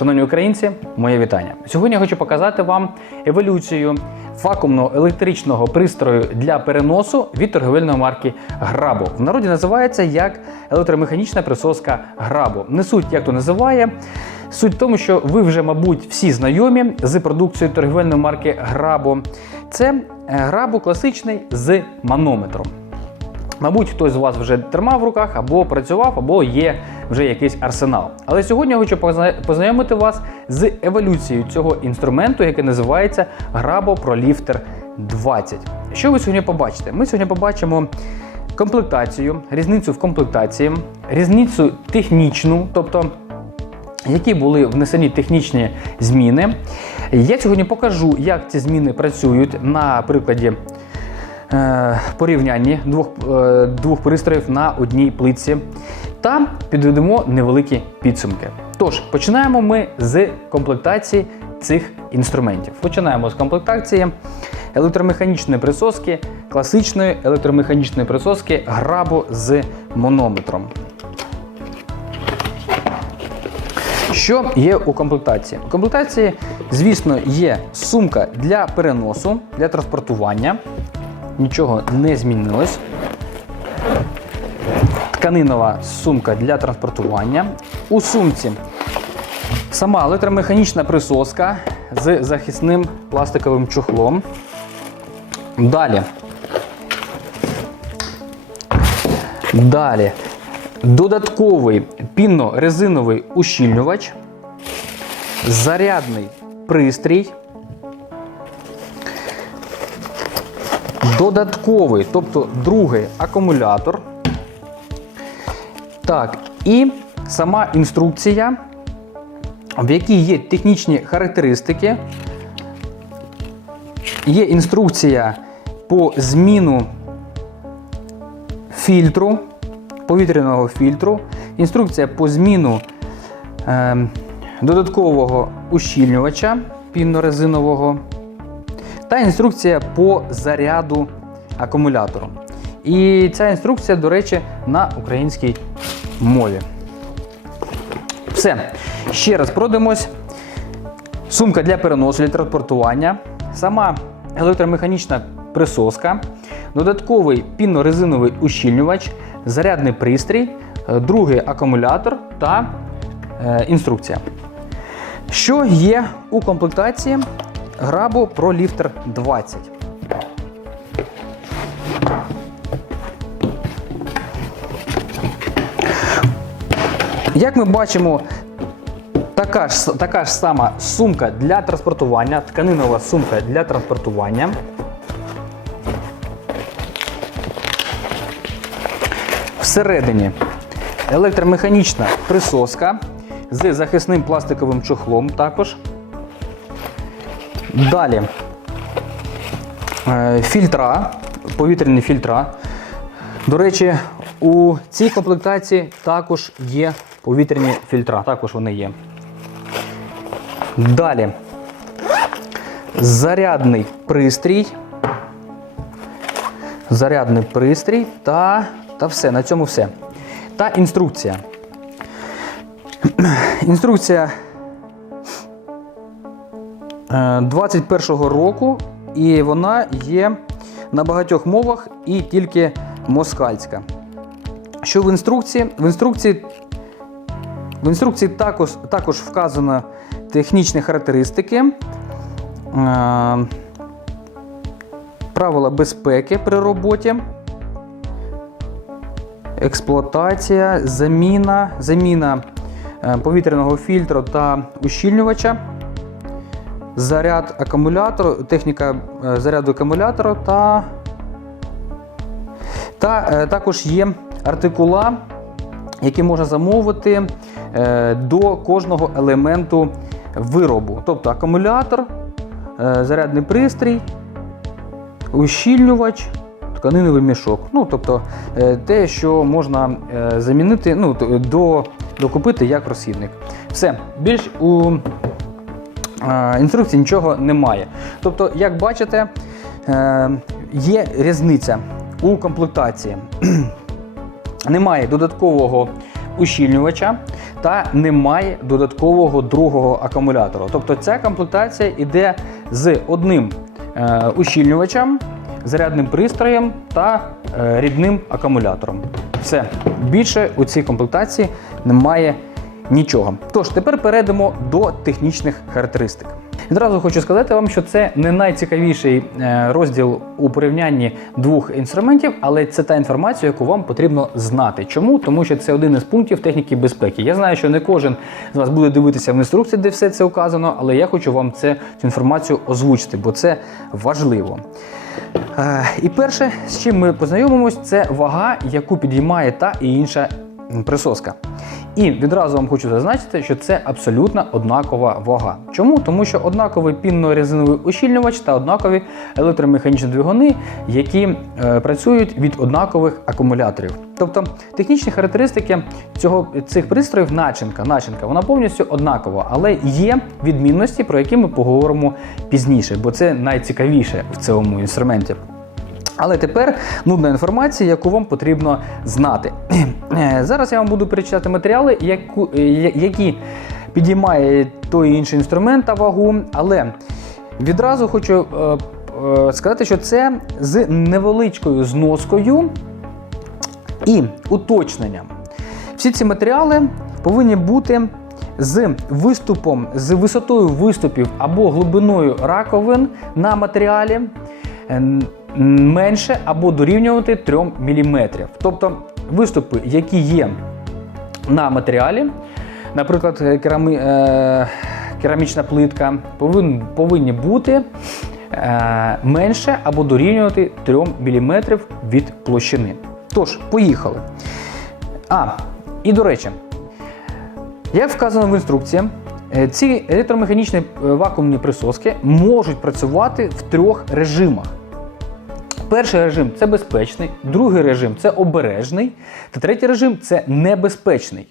Шановні українці, моє вітання. Сьогодні я хочу показати вам еволюцію вакуумного електричного пристрою для переносу від торговельної марки Грабо. В народі називається як електромеханічна присоска Грабо. Не суть, як то називає. Суть в тому, що ви вже, мабуть, всі знайомі з продукцією торговельної марки Грабо. Це е, Грабо класичний з манометром. Мабуть, хтось з вас вже тримав в руках, або працював, або є вже якийсь арсенал. Але сьогодні я хочу познайомити вас з еволюцією цього інструменту, який називається ProLifter 20. Що ви сьогодні побачите? Ми сьогодні побачимо комплектацію, різницю в комплектації, різницю технічну, тобто які були внесені технічні зміни. Я сьогодні покажу, як ці зміни працюють на прикладі порівнянні двох, е, двох пристроїв на одній плитці та підведемо невеликі підсумки. Тож, починаємо ми з комплектації цих інструментів. Починаємо з комплектації електромеханічної присоски, класичної електромеханічної присоски грабу з монометром. Що є у комплектації? У комплектації, звісно, є сумка для переносу, для транспортування. Нічого не змінилось. Тканинова сумка для транспортування. У сумці сама електромеханічна присоска з захисним пластиковим чохлом. Далі. Далі. Додатковий пінно-резиновий ущільнювач, зарядний пристрій, додатковий, тобто другий акумулятор. Так, і сама інструкція, в якій є технічні характеристики. Є інструкція по зміну фільтру, повітряного фільтру, інструкція по зміну е, додаткового ущільнювача пінно-резинового та інструкція по заряду акумулятору. І ця інструкція, до речі, на українській мові. Все. Ще раз пройдемось. Сумка для переносу, для транспортування, сама електромеханічна присоска, додатковий пінно-резиновий ущільнювач, зарядний пристрій, е, другий акумулятор та е, інструкція. Що є у комплектації Grabo ProLifter 20? Як ми бачимо, така ж, така ж сама сумка для транспортування, тканинова сумка для транспортування. Всередині електромеханічна присоска з захисним пластиковим чохлом також. Далі е, фільтра, повітряні фільтра. До речі, у цій комплектації також є повітряні фільтра. Також вони є. Далі зарядний пристрій. Зарядний пристрій та, та все. На цьому все. Та інструкція. Інструкція е, 21-го року, і вона є на багатьох мовах і тільки москальська. Що в інструкції? В інструкції, в інструкції також, також вказано технічні характеристики, е, правила безпеки при роботі, експлуатація, заміна, заміна е, повітряного фільтру та ущільнювача, заряд акумулятору, техніка е, заряду акумулятора та та також є артикула, які можна замовити до кожного елементу виробу. Тобто акумулятор, е, зарядний пристрій, ущільнювач, тканиновий мішок. Ну, тобто е, те, що можна е, замінити, ну, до, докупити як розхідник. Все, більш у е, інструкції нічого немає. Тобто, як бачите, е, є різниця у комплектації. Немає додаткового ущільнювача, та немає додаткового другого акумулятора. Тобто ця комплектація йде з одним е, ущільнювачем, зарядним пристроєм та е, рідним акумулятором. Все більше у цій комплектації немає нічого. Тож тепер перейдемо до технічних характеристик. Відразу хочу сказати вам, що це не найцікавіший е, розділ у порівнянні двох інструментів, але це та інформація, яку вам потрібно знати. Чому? Тому що це один із пунктів техніки безпеки. Я знаю, що не кожен з вас буде дивитися в інструкції, де все це указано, але я хочу вам це, цю інформацію озвучити, бо це важливо. Е, І перше, з чим ми познайомимось, це вага, яку підіймає та і інша присоска. І відразу вам хочу зазначити, що це абсолютно однакова вага. Чому? Тому що однаковий пінно-резиновий ущільнювач та однакові електромеханічні двигуни, які е, працюють від однакових акумуляторів. Тобто технічні характеристики цього, цих пристроїв, начинка, начинка, вона повністю однакова, але є відмінності, про які ми поговоримо пізніше, бо це найцікавіше в цьому інструменті. Але тепер нудна інформація, яку вам потрібно знати. Е, Зараз я вам буду перечитати матеріали, е, які підіймає той інший інструмент та вагу, але відразу хочу е, сказати, що це з невеличкою зноскою і уточненням. Всі ці матеріали повинні бути з виступом, з висотою виступів або глибиною раковин на матеріалі менше або дорівнювати 3 мм. Тобто виступи, які є на матеріалі, наприклад, керами, е, керамічна плитка, повин, повинні бути е, менше або дорівнювати 3 мм від площини. Тож, поїхали. А, і до речі, як вказано в інструкції, е, ці електромеханічні е, вакуумні присоски можуть працювати в трьох режимах. Перший режим це безпечний, другий режим це обережний, та третій режим це небезпечний.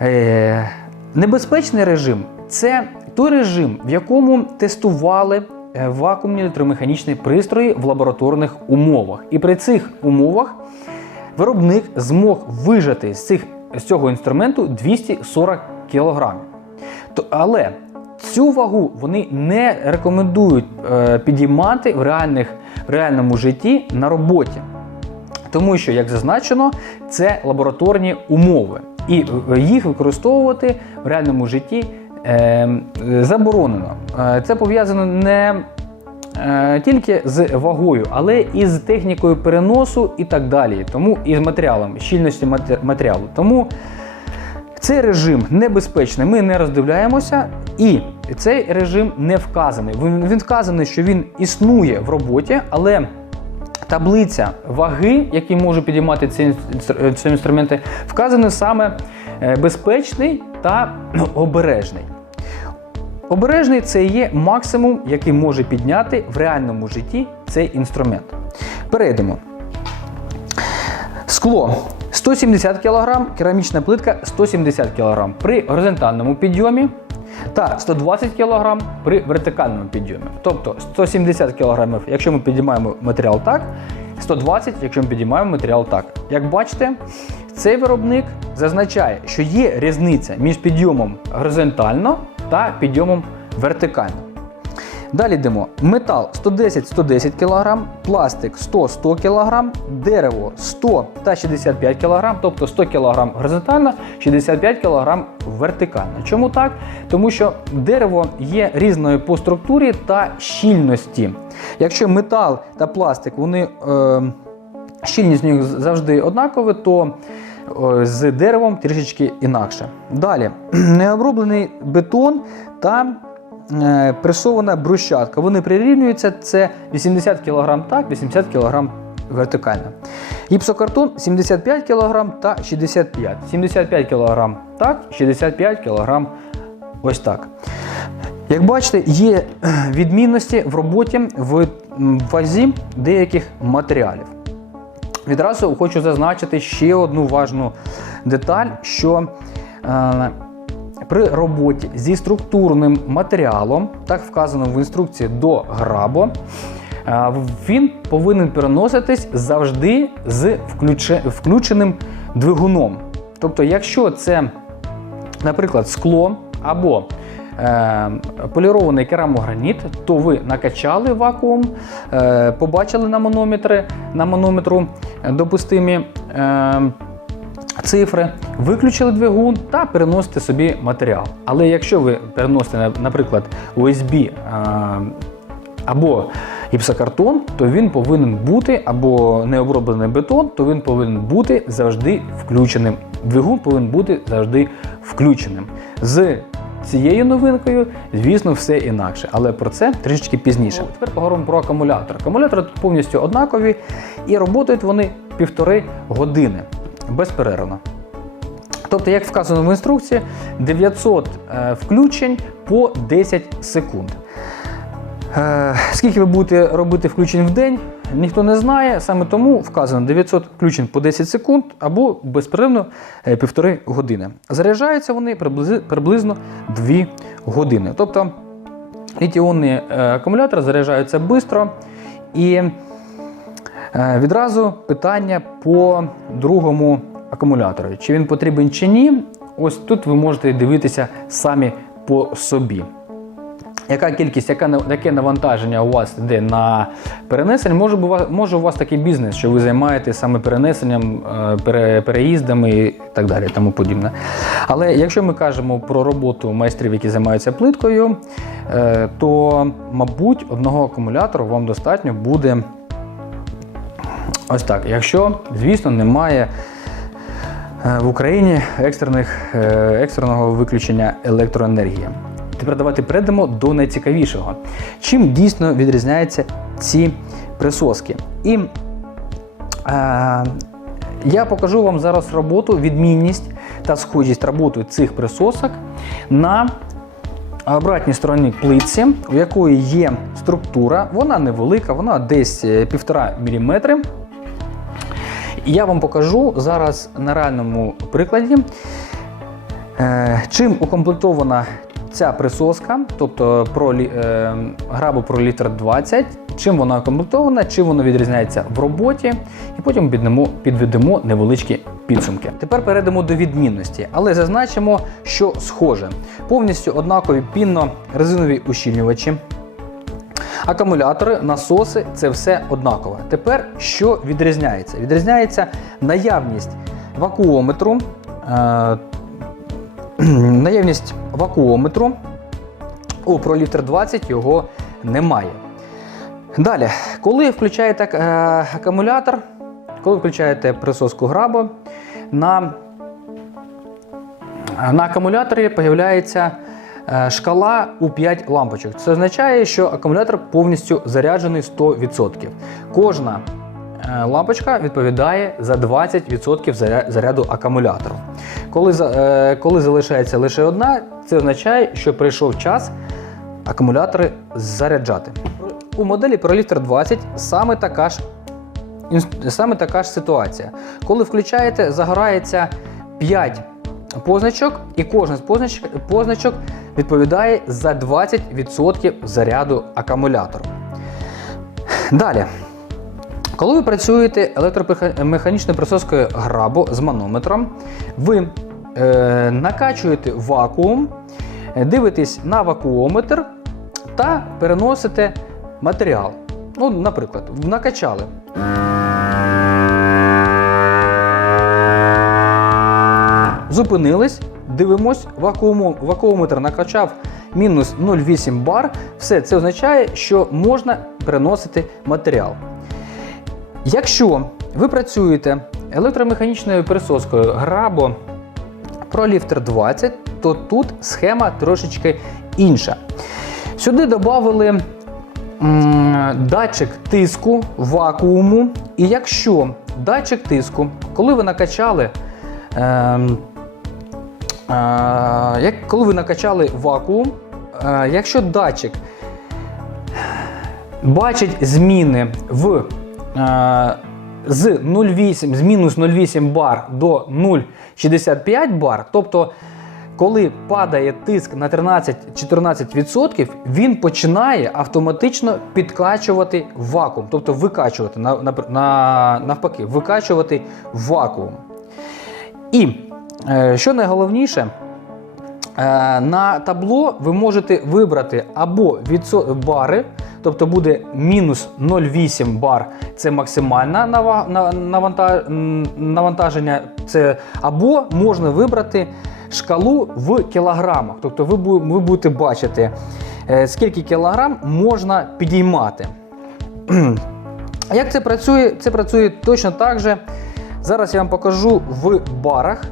Е, небезпечний режим це той режим, в якому тестували е, вакуумні електромеханічні пристрої в лабораторних умовах. І при цих умовах виробник змог вижати з, цих, з цього інструменту 240 кг. Але цю вагу вони не рекомендують е, підіймати в, реальних, в реальному житті на роботі. Тому що, як зазначено, це лабораторні умови, і їх використовувати в реальному житті е, заборонено. Е, Це пов'язано не е, тільки з вагою, але і з технікою переносу і так далі. Тому і з матеріалом, щільністю матеріалу. Тому цей режим небезпечний, ми не роздивляємося, і цей режим не вказаний. Він, вказаний, що він існує в роботі, але таблиця ваги, які може підіймати ці, ці інструменти, вказано саме е, безпечний та ну, обережний. Обережний це є максимум, який може підняти в реальному житті цей інструмент. Перейдемо. Скло 170 кг, керамічна плитка 170 кг при горизонтальному підйомі та 120 кг при вертикальному підйомі. Тобто 170 кг, якщо ми підіймаємо матеріал так, 120, якщо ми підіймаємо матеріал так. Як бачите, цей виробник зазначає, що є різниця між підйомом горизонтально та підйомом вертикально. Далі йдемо. Метал 110-110 кг, пластик 100-100 кг, дерево 100 та 65 кг, тобто 100 кг горизонтально, 65 кг вертикально. Чому так? Тому що дерево є різною по структурі та щільності. Якщо метал та пластик вони е, щільність у них завжди однакова, то е, з деревом трішечки інакше. Далі необроблений бетон та пресована брусчатка. Вони прирівнюються. Це 80 кг так, 80 кг вертикально. Гіпсокартон 75 кг та 65 75 кг так, 65 кг ось так. Як бачите, є е, відмінності в роботі в вазі деяких матеріалів. Відразу хочу зазначити ще одну важну деталь, що е, при роботі зі структурним матеріалом, так вказано в інструкції до грабо, е, він повинен переноситись завжди з включеним двигуном. Тобто, якщо це наприклад, скло або е, полірований керамограніт, то ви накачали вакуум, е, побачили на манометри, на манометру допустимі. Е, Цифри, виключили двигун та переносите собі матеріал. Але якщо ви переносите, наприклад, USB а, або гіпсокартон, то він повинен бути, або необроблений бетон, то він повинен бути завжди включеним. Двигун повинен бути завжди включеним. З цією новинкою, звісно, все інакше, але про це трішечки пізніше. Тепер поговоримо про акумулятор. Акумулятори тут повністю однакові і працюють вони півтори години безперервно. Тобто, як вказано в інструкції, 900 е, включень по 10 секунд. Е, Скільки ви будете робити включень в день, ніхто не знає. Саме тому вказано 900 включень по 10 секунд або безперервно е, півтори години. Заряджаються вони приблизно 2 години. Тобто літіонні акумулятори заряджаються швидко і Відразу питання по другому акумулятору. Чи він потрібен чи ні? Ось тут ви можете дивитися самі по собі. Яка кількість, яка, яке навантаження у вас йде на перенесення? Може, може у вас такий бізнес, що ви займаєтесь саме перенесенням, е, пере- переїздами і так далі, тому подібне. Але якщо ми кажемо про роботу майстрів, які займаються плиткою, е, то, мабуть, одного акумулятора вам достатньо буде Ось так. Якщо, звісно, немає е, в Україні екстрених, е, екстреного виключення електроенергії. Тепер давайте перейдемо до найцікавішого. Чим дійсно відрізняються ці присоски? І е, я покажу вам зараз роботу, відмінність та схожість роботи цих присосок на обратній стороні плитці, у якої є структура, вона невелика, вона десь е, 1,5 мм. І я вам покажу зараз на реальному прикладі, е, чим укомплектована ця присоска, тобто про, е, грабу про літр 20, чим вона укомплектована, чим вона відрізняється в роботі, і потім піднемо, підведемо невеличкі підсумки. Тепер перейдемо до відмінності, але зазначимо, що схоже. Повністю однакові пінно-резинові ущільнювачі, Акумулятори, насоси це все однаково. Тепер що відрізняється? Відрізняється наявність вакуометру, е, наявність вакуометру. У літр 20 його немає. Далі, коли включаєте е, акумулятор, коли включаєте присоску грабо, на на акумуляторі з'являється е, шкала у 5 лампочок. Це означає, що акумулятор повністю заряджений 100%. Кожна лампочка відповідає за 20% заряду акумулятору. Коли, е, коли залишається лише одна, це означає, що прийшов час акумулятори заряджати. У моделі ProLifter 20 саме така ж Саме така ж ситуація. Коли включаєте, загорається 5 позначок, і кожна з позначок, позначок відповідає за 20% заряду акумулятору. Далі. Коли ви працюєте електромеханічною присоскою грабо з манометром, ви е, накачуєте вакуум, дивитесь на вакуометр та переносите матеріал. Ну, наприклад, накачали. Зупинились, дивимось, вакуумом, вакуометр накачав мінус 0,8 бар. Все це означає, що можна переносити матеріал. Якщо ви працюєте електромеханічною присоскою Грабо ProLifter 20, то тут схема трошечки інша. Сюди додали датчик тиску вакууму. І якщо датчик тиску, коли ви накачали, ем, е, коли ви накачали вакуум, е, якщо датчик бачить зміни в е, з 0,8 з мінус 0,8 бар до 0,65 бар, тобто коли падає тиск на 13-14%, він починає автоматично підкачувати вакуум, тобто викачувати на, на, на, навпаки, викачувати вакуум. І е, що найголовніше, На табло ви можете вибрати або бари, тобто буде мінус 0,8 бар це максимальне навантаження, це, або можна вибрати шкалу в кілограмах. Тобто ви, ви будете бачити, е, скільки кілограм можна підіймати. Як це працює? Це працює точно так же. Зараз я вам покажу в барах.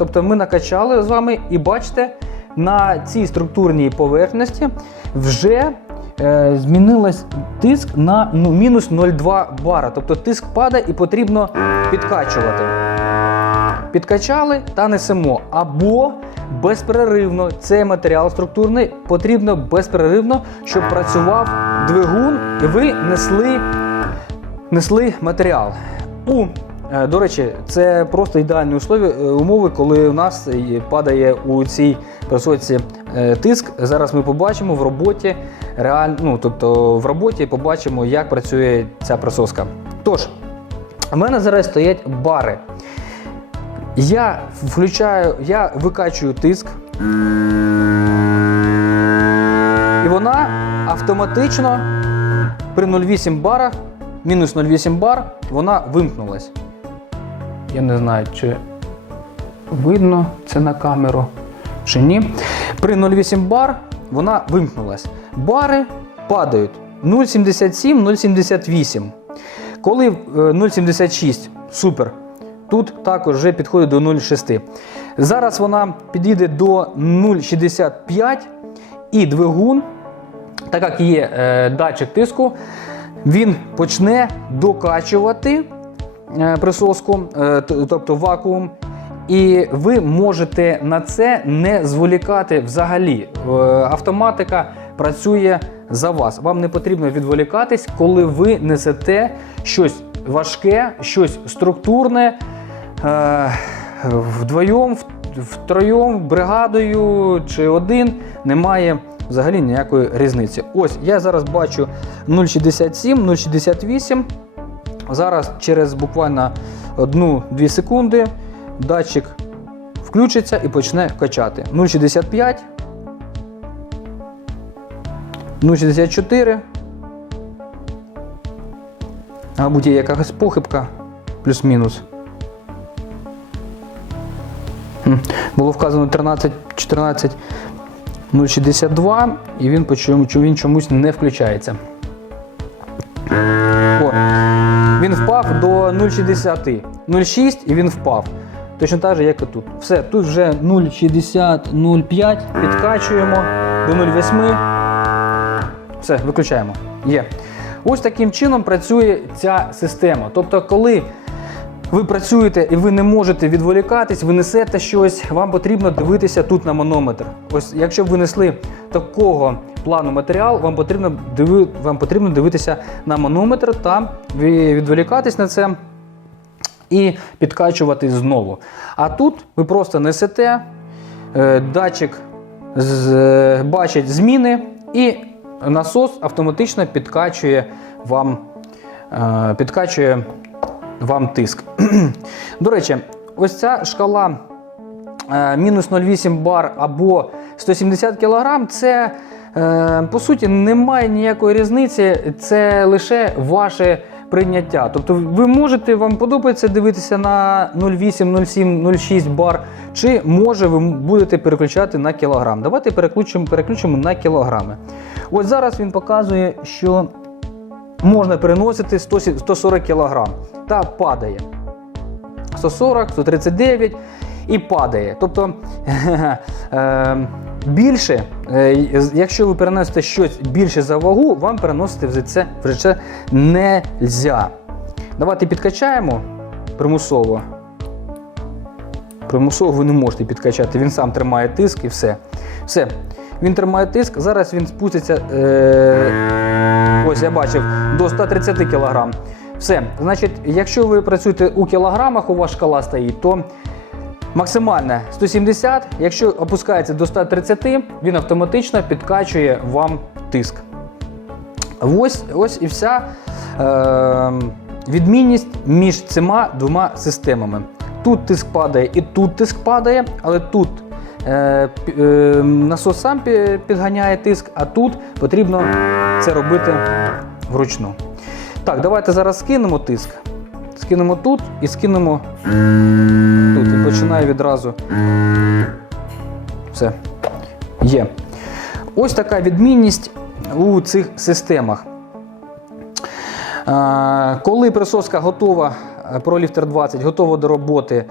Тобто ми накачали з вами і бачите, на цій структурній поверхності вже е, змінилась тиск на ну, мінус 0,2 бара. Тобто тиск падає і потрібно підкачувати. Підкачали та несемо. Або безперервно цей матеріал структурний потрібно безперервно, щоб працював двигун і ви несли несли матеріал. У, до речі, це просто ідеальні е, умови, коли у нас е, падає у цій присоці е, тиск. Зараз ми побачимо в роботі реаль... ну, тобто в роботі побачимо, як працює ця присоска. Тож, у мене зараз стоять бари. Я включаю, я викачую тиск. І вона автоматично при 0,8 барах, мінус 0,8 бар, вона вимкнулась. Я не знаю, чи видно це на камеру чи ні. При 0,8 бар вона вимкнулась. Бари падають 0,77, 0,78. Коли е, 0,76 супер. Тут також вже підходить до 0,6. Зараз вона підійде до 0,65 і двигун, так як є е, датчик тиску, він почне докачувати е, присоску, е, тобто вакуум. І ви можете на це не зволікати взагалі. Е, Автоматика працює за вас. Вам не потрібно відволікатись, коли ви несете щось важке, щось структурне е, вдвоєм, втроєм, бригадою чи один. Немає взагалі ніякої різниці. Ось я зараз бачу 0,67, 0,68. Зараз через буквально 1-2 секунди датчик включиться і почне качати. 0,65, 0,64. Мабуть, є якась похибка, плюс-мінус. Було вказано 13, 14, 0,62, і він, він чомусь не включається. О, він впав до 0,60. 0,6 і він впав. Точно так же, як і тут. Все, тут вже 0,60, 0,5. Підкачуємо до 0,8. Все, виключаємо. Є. Ось таким чином працює ця система. Тобто, коли ви працюєте і ви не можете відволікатись, ви несете щось, вам потрібно дивитися тут на манометр. Ось якщо б ви несли такого плану матеріал, вам потрібно, диви, вам потрібно дивитися на манометр та відволікатись на це і підкачувати знову. А тут ви просто несете, е, датчик з, бачить зміни, і насос автоматично підкачує вам, е, підкачує вам тиск. До речі, ось ця шкала е, мінус 0,8 бар або 170 кг, це е, по суті немає ніякої різниці, це лише ваше прийняття. Тобто ви можете, вам подобається дивитися на 0,8, 0,7, 0,6 бар, чи може ви будете переключати на кілограм. Давайте переключимо, переключимо на кілограми. Ось зараз він показує, що можна переносити 140 кг та падає. 140, 139 і падає. Тобто е, більше, е, якщо ви переносите щось більше за вагу, вам переносити вже це, вже не можна. Давайте підкачаємо примусово. Примусово ви не можете підкачати, він сам тримає тиск і все. Все. Він тримає тиск, зараз він спуститься. Е, ось я бачив, до 130 кг. Все. Значить, якщо ви працюєте у кілограмах, у вас шкала стоїть, то максимальне 170, якщо опускається до 130, він автоматично підкачує вам тиск. Ось, ось і вся е, відмінність між цими двома системами. Тут тиск падає і тут тиск падає, але тут е, е, насос сам підганяє тиск, а тут потрібно це робити вручну. Так, давайте зараз скинемо тиск. Скинемо тут і скинемо тут. І починає відразу. Все. Є. Ось така відмінність у цих системах. Коли присоска готова, ProLifter 20 готова до роботи,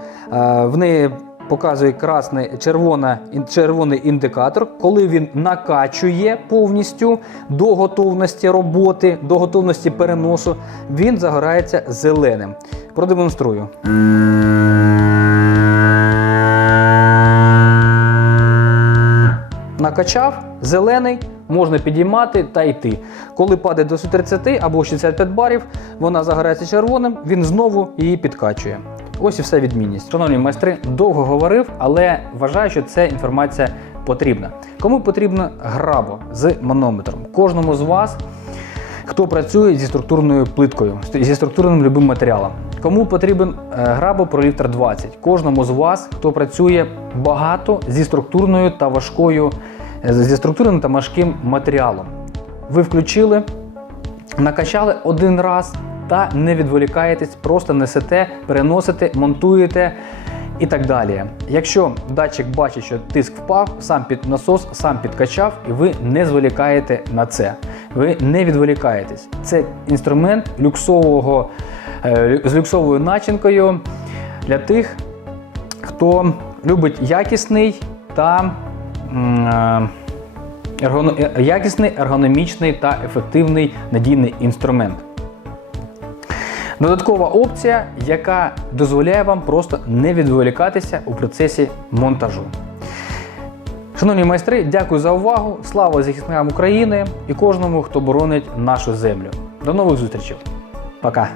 в неї показує красний червона, червоний індикатор. Коли він накачує повністю до готовності роботи, до готовності переносу, він загорається зеленим. Продемонструю. Накачав, зелений, можна підіймати та йти. Коли падає до 130 або 65 барів, вона загорається червоним, він знову її підкачує. Ось і вся відмінність. Шановні майстри, довго говорив, але вважаю, що ця інформація потрібна. Кому потрібно грабо з манометром? Кожному з вас, хто працює зі структурною плиткою, зі структурним любим матеріалом. Кому потрібен е, грабо ProLifter 20? Кожному з вас, хто працює багато зі структурною та важкою, е, зі структурним та важким матеріалом. Ви включили, накачали один раз та не відволікаєтесь, просто несете, переносите, монтуєте і так далі. Якщо датчик бачить, що тиск впав, сам під насос сам підкачав, і ви не зволікаєте на це. Ви не відволікаєтесь. Це інструмент люксового, е, з люксовою начинкою для тих, хто любить якісний та е, е, якісний, ергономічний та ефективний надійний інструмент. Додаткова опція, яка дозволяє вам просто не відволікатися у процесі монтажу. Шановні майстри, дякую за увагу. Слава захисникам України і кожному, хто боронить нашу землю. До нових зустрічей. Пока.